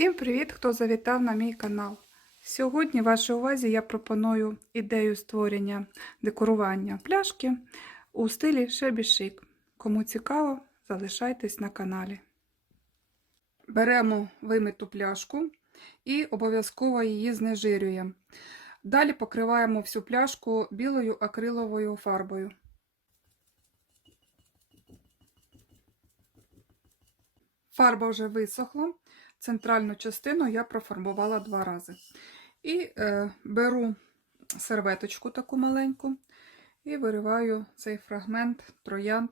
Всім привіт, хто завітав на мій канал. Сьогодні вашій увазі я пропоную ідею створення декорування пляшки у стилі Chic. Кому цікаво, залишайтесь на каналі. Беремо вимиту пляшку і обов'язково її знежирюємо. Далі покриваємо всю пляшку білою акриловою фарбою. Фарба вже висохла. Центральну частину я профарбувала два рази. І е, беру серветочку таку маленьку і вириваю цей фрагмент троянд.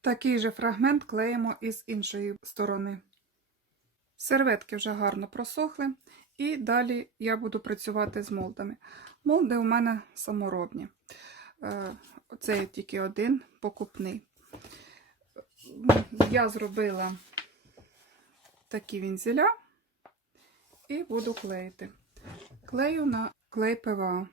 Такий же фрагмент клеїмо із іншої сторони. Серветки вже гарно просохли, і далі я буду працювати з молдами. Молди у мене саморобні. Це тільки один покупний. Я зробила такі вінзеля і буду клеїти. Клею на клей ПВА.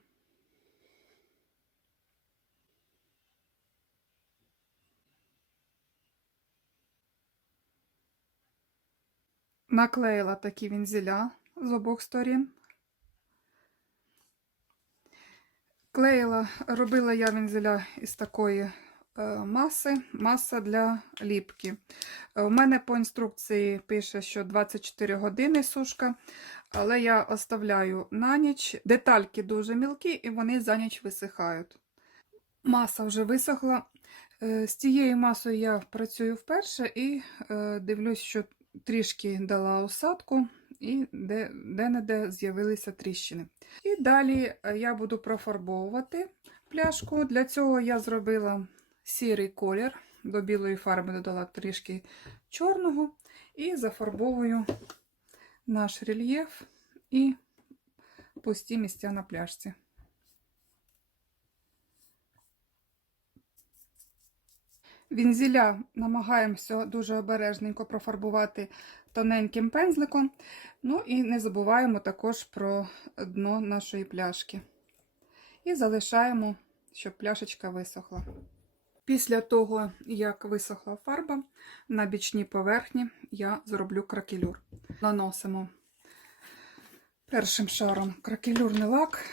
Наклеїла такі вінзеля з обох сторін. Клеїла, робила я вензеля із такої е, маси, маса для ліпки. У мене по інструкції пише, що 24 години сушка, але я оставляю на ніч. Детальки дуже мілкі і вони за ніч висихають. Маса вже висохла. Е, З цією масою я працюю вперше і е, дивлюсь, що трішки дала осадку і де-не-де з'явилися тріщини. І далі я буду профарбовувати пляшку. Для цього я зробила сірий колір, до білої фарби додала трішки чорного і зафарбовую наш рельєф і пусті місця на пляшці. Вінзіля намагаємося дуже обережненько профарбувати тоненьким пензликом. Ну і не забуваємо також про дно нашої пляшки. І залишаємо, щоб пляшечка висохла. Після того, як висохла фарба, на бічній поверхні я зроблю кракелюр. Наносимо першим шаром кракелюрний лак.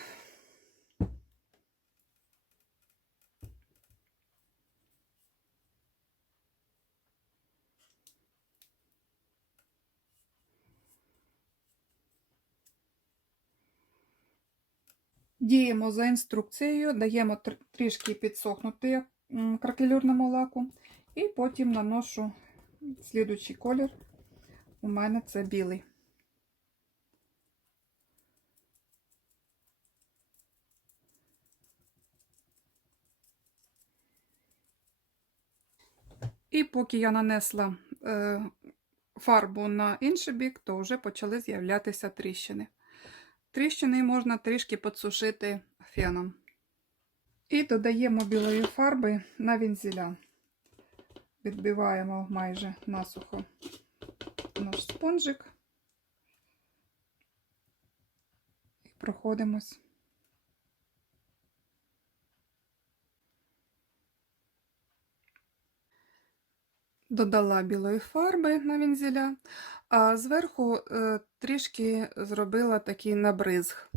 Діємо за інструкцією, даємо трішки підсохнути кракелюрному лаку, і потім наношу слідуючий колір. У мене це білий. І поки я нанесла е, фарбу на інший бік, то вже почали з'являтися тріщини. Тріщини можна трішки підсушити феном. І додаємо білої фарби на вінзеля. Відбиваємо майже насухо наш спонжик і проходимось. Додала білої фарби на вінзеля, а зверху е, трішки зробила такий набризг.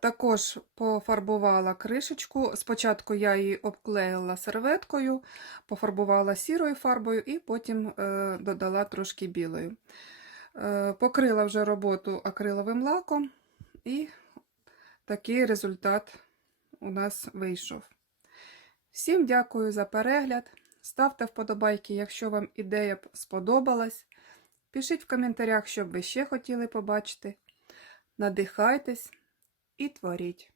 Також пофарбувала кришечку. Спочатку я її обклеїла серветкою, пофарбувала сірою фарбою і потім е, додала трошки білою. Е, покрила вже роботу акриловим лаком, і такий результат у нас вийшов. Всім дякую за перегляд. Ставте вподобайки, якщо вам ідея сподобалась. Пишіть в коментарях, що б ви ще хотіли побачити. Надихайтесь і творіть.